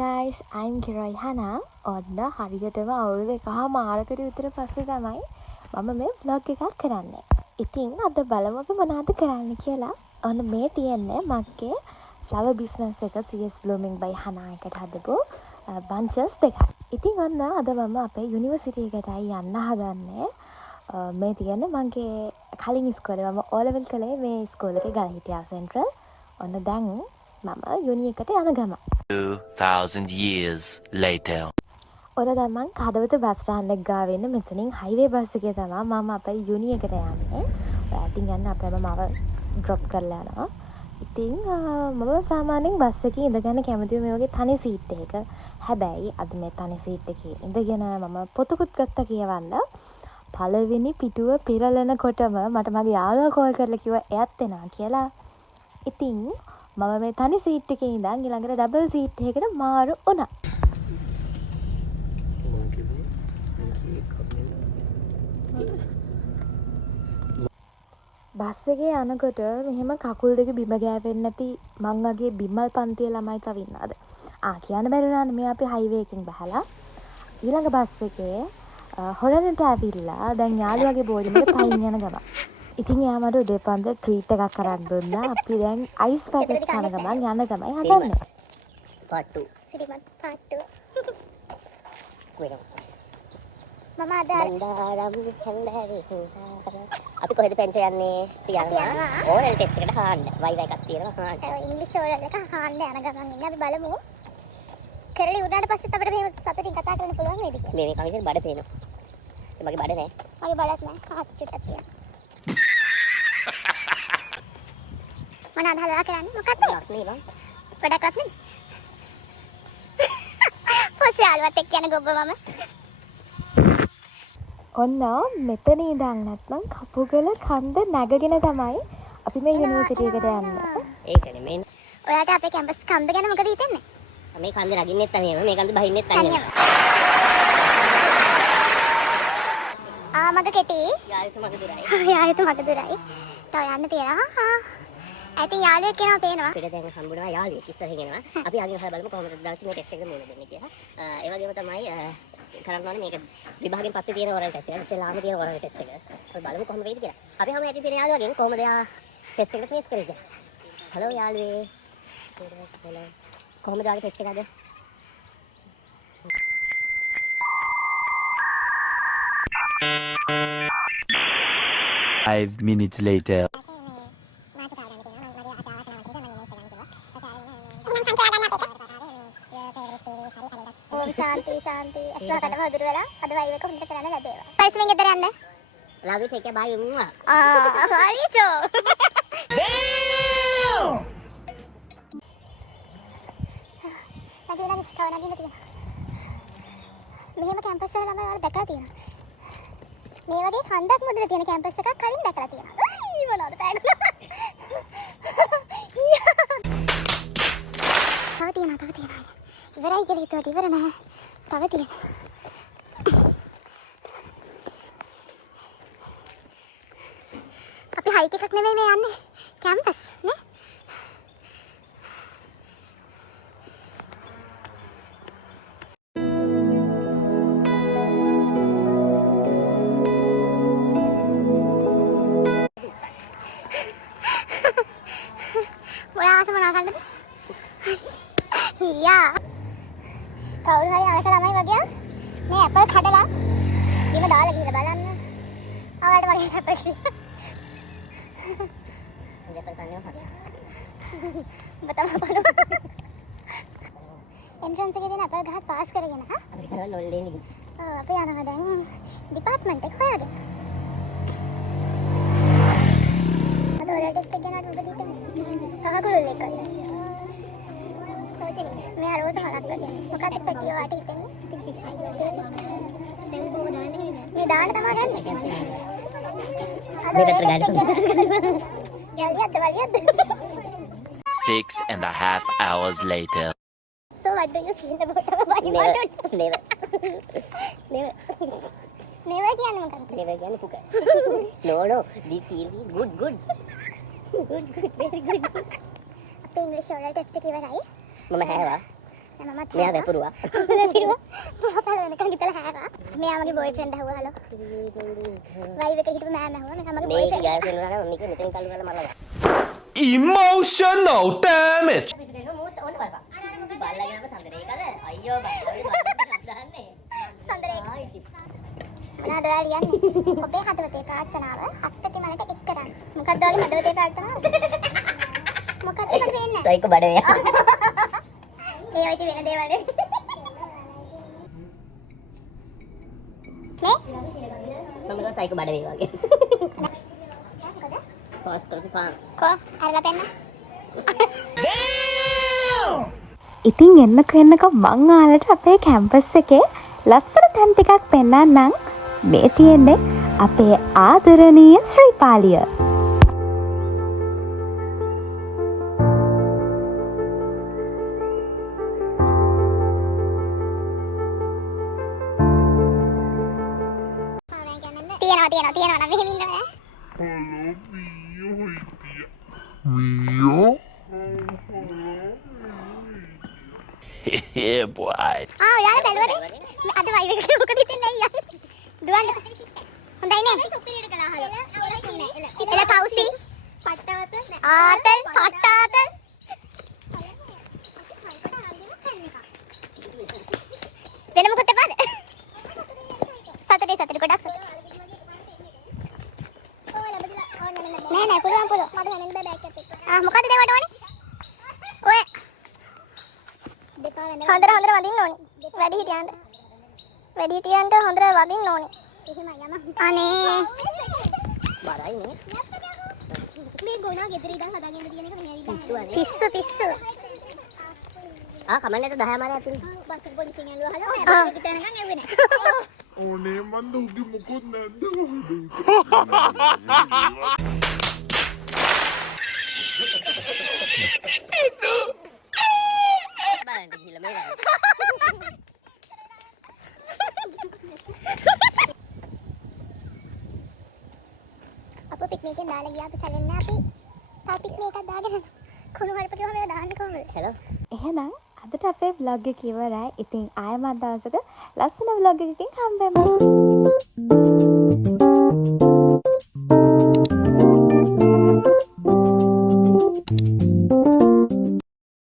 guys, I'm Kiroy Hana. ඔන්න හරියටම අවුරුදු එකහමාරකට විතර පස්සේ තමයි මම මේ vlog එකක් කරන්නේ. ඉතින් අද බලමු අපි මොනවද කරන්න කියලා. ඔන්න මේ තියෙන්නේ මගේ flower business එක CS Blooming by Hana එකට හදපු bunches දෙකක්. ඉතින් ඔන්න අද මම අපේ යුනිවර්සිටි එකටයි යන්න හදන්නේ. මේ තියෙන්නේ මගේ කලින් ඉස්කෝලේ මම O level කළේ මේ ඉස්කෝලේ එකේ ගල්හිටියා සෙන්ට්‍රල්. ඔන්න දැන් මම යුනි එකට යන ගම. 2000 years later. ඔන්න දැන් මං කඩවත බස් ස්ටෑන්ඩ් එක ගාව ඉන්න මෙතනින් හයිවේ බස් එකේ තමයි මම අපේ යුනි එකට යන්නේ. ඔයාටින් යන්න අපේම මාව ඩ්‍රොප් කරලා යනවා. ඉතින් මම සාමාන්‍යයෙන් බස් එකේ ඉඳගෙන කැමතියි මේ වගේ තනි සීට් එකක. හැබැයි අද මේ තනි සීට් එකේ ඉඳගෙන මම පොතකුත් ගත්තා කියවන්න. පළවෙනි පිටුව පිරලනකොටම මට මගේ යාළුවා කෝල් කරලා කිව්වා එයත් එනවා කියලා. ඉතින් මම මේ තනි සීට් එකේ ඉඳන් ඊළඟට ඩබල් සීට් එකකට මාරු වුණා. බස් එකේ යනකොට මෙහෙම කකුල් දෙක බිම ගෑවෙන්නේ නැති මං වගේ බිමල් පන්තියේ ළමයි තව ඉන්නවද? කියන්න බැරි වුණානේ මේ අපි හයිවේ එකෙන් බහලා ඊළඟ බස් එකේ හොලනට ඇවිල්ලා දැන් යාළුවාගේ බෝඩින් එක පයින් යන ගම. ඉතින් එයා මට උදේ පාන්දර ට්‍රීට් එකක් කරන් දුන්නා. අපි දැන් අයිස් පැකට් කන ගමන් යන්න තමයි හදන්නේ. part 2 සිරිමත් පාට්ටු වෙනවා. මම අද බණ්ඩාරම් හැන්දෑවේ අපි කොහෙද පෙන්ෂන් යන්නේ? තියනවා. ඕරල් ටෙස්ට් එකට හාන්න. වයිවා එකක් තියෙනවා හාන්න. ඉංග්‍රීසි ඕරල් එක හාන්න යන ගමන් ඉන්නේ. අපි බලමු. කරලි උඩට පස්සෙත් අපිට මෙහෙම සතුටින් කතා කරන්න පුළුවන් වේද කියලා. මේ කමිසෙන් බඩ පේනවා. ඒ මගේ බඩ නෑ. මගේ බලත් නෑ. හත්චුටක් තියෙනවා. මොනවද හදලා කරන්නේ? මොකක්ද? රස්නේ බං. ගොඩක් රස්නේ. පොෂාල්වත් එක්ක යන ගොබ්බ මම. ඔන්න මෙතන ඉඳන් නැත්නම් කපුගල කන්ද නැගගෙන තමයි අපි මේ යුනිවර්සිටි එකට යන්නේ. ඒකනේ මේ ඔයාට අපේ කැම්පස් කන්ද ගැන මොකද හිතෙන්නේ? මේ කන්ද නගින්නෙත් තනියම මේ කන්ද බහින්නෙත් තනියම. මග කෙටි. යාළුවෙක් මග දුරයි. යාළුවෙක් මග දුරයි. තව යන්න තියෙනවා. I think යාළුවෙක් කෙනා පේනවා. අපිට දැන් හම්බුණා යාළුවෙක් ඉස්සරහින් එනවා. අපි ආගෙන හොයලා බලමු කොහොමද දවස් මේ ටෙස්ට් එක මුල දෙන්නේ කියලා. ඒ වගේම තමයි කරන්න ඕනේ මේක විභාගයෙන් පස්සේ තියෙන ඕරල් ටෙස්ට් එක. ඉස්සෙල්ලාම තියෙන ඕරල් ටෙස්ට් එක. අපි බලමු කොහොම වෙයිද කියලා. අපි හැම ඇති තියෙන යාළුවගෙන් කොහොමද යා ටෙස්ට් එකට ෆේස් කරේ කියලා. හලෝ යාළුවේ. හලෝ. කොහොමද යාළුවේ ටෙස්ට් එක අද? 5 minutes later. ශාන්ති ශාන්ති අස්සකට හදුර වෙලා අද වයිව එක හොඳට කරන්න ලැබේවා. පරිස්සමෙන් ගෙදර යන්න. love you take care bye මුවා. හරිචෝ. මෙහෙම කැම්පස් වල ළමයි වල දැකලා තියෙනවා. මේ වගේ කන්දක් මුදල තියෙන කැම්පස් එකක් කලින් දැකලා තියෙනවා. අයි මොනවද පැගුණා. තව තියෙනවා. ඉවරයි කියලා හිතුවට ඉවර නෑ. තව තියෙනවා. අපි හයිට් එකක් නෙමෙයි මේ යන්නේ. කැම්පස් නේ? ඔයා ආසම නාගන්නද? යා. කවුරු හරි අනක ළමයි වගේ මේ ඇපල් කඩලා ඊම දාලා ගිහලා බලන්න. ආවට වගේ ඇපල් කියලා. ඇපල් කන්නේ හරිය. ඔබ තමයි බලන්න. එන්ට්‍රන්ස් එකේ දෙන ඇපල් ගහත් පාස් කරගෙන හා. අපි කරලා ලොල් දෙන්නේ. අපි යනවා දැන් ඩිපාර්ට්මන්ට් එක හොයාගෙන. අද ඔයාලා ටෙස්ට් එක ගන්නට මොකද හිතන්නේ? කහකුරුල්ලෙක් වගේ. मैं रोज खाना लगे මොකක්ද පැටිය වාට හිතෙන්නේ විශිෂ්ටයි දැන් කොහොමද දාන්නේ මේ දාන්න තමයි ගන්න මේ පැත්තට ගන්න යල්ලියද්ද වලියද්ද 6.5 hours later. so what do you feel about our never කියන්නේ මොකක්ද never කියන්නේ පුක no this feels is good very good අපේ ඉංග්‍රීසි ඕරල් ටෙස්ට් එක ඉවරයි මම හැවා මමත් මෙයා වැපුරුවා. වැපිරුවා. මම පළ වෙනකන් ඉතල හැවා. මෙයා මගේ බෝයිෆ්‍රෙන්ඩ් ඇහුවා හලෝ. වයිව් එක හිටපු මෑම ඇහුවා. මෙයා මගේ මේ බෝයිෆ්‍රෙන්ඩ්. ගෑස් වෙනවා නම් ඔන්න මෙතෙන් කල්ලු කරලා මරලා. Emotional damage. අපි දෙන්න මූට් ඕන බලපන්. බල්ලා ගෙනම සඳරේ එකද? අයියෝ බල්ලා දාන්නේ. සඳරේ. මොනවද ඔයා ලියන්නේ? ඔබේ හදවතේ ප්‍රාර්ථනාව හත්පැති මලට එක් කරන්න. මොකක්ද ඔයාගේ හදවතේ ප්‍රාර්ථනාව? මොකක්ද මට වෙන්නේ? සයිකෝ බඩ වේ. ඒ ඔය ඉතින් වෙන දේවල් නේ. මේ මම ගා සයිකෝ බඩ වේ වගේ. පාස් කරපු පාන්. කො අරලා පෙන්න. ඉතින් එන්නකෝ මං ආලට අපේ කැම්පස් එකේ ලස්සන තැන් ටිකක් පෙන්නන්නම්. මේ තියෙන්නේ අපේ ආදරණීය ශ්‍රීපාලිය. තියනවා නම් මෙහෙම ඉන්න බෑ. Yeah, boy. ඔයාලා බැලුවද? අද වයිව් එකට මොකද හිතන්නේ අයියා? දුවන්න. හොඳයි නේ. සුපිරියට කළා හරියට. එල පවුසි. පට්ටාත. ආතල් පට්ටාතල්. වෙන මොකද එපාද? සතුටේ ගොඩක් සතුට. නෑ පුළුවන්. මට හැමෙන්න බෑ බෑග් එකත් එක්ක. මොකද දෙවට ඕනේ? ඔය හොඳට වදින්න ඕනේ. වැඩි හිටියන්ට හොඳට වදින්න ඕනේ. එහෙමයි යම. අනේ. බරයි නේ. මේ ගොනා ගෙදර ඉඳන් හදාගෙන තියෙන එක මෙහෙ පිස්සුවනේ. පිස්සු. කමන්නේ නැත 10 මාරයක් තියෙනවා. බස් එක පොලිසියෙන් ඇල්ලුවා හලෝ. හැබැයි ඒක තැනකන් ඇව්වේ නෑ. ඕනේ මන්ද උගේ මොකොත් නැද්ද බලන්න ගිහලා මේ ගන්න. අපෝ පික්නික් එකෙන් දාලා ගියා අපි සැලෙන්නේ අපි. තා පික්නික් එකක් දාගෙන කුණු හරප කිව්වම ඒක දාන්න කොහොමද? හෙලෝ. එහෙනම් අදට අපේ vlog එක ඉවරයි. ඉතින් ආයෙමත් දවසක ලස්සන vlog එකකින් හම්බෙමු.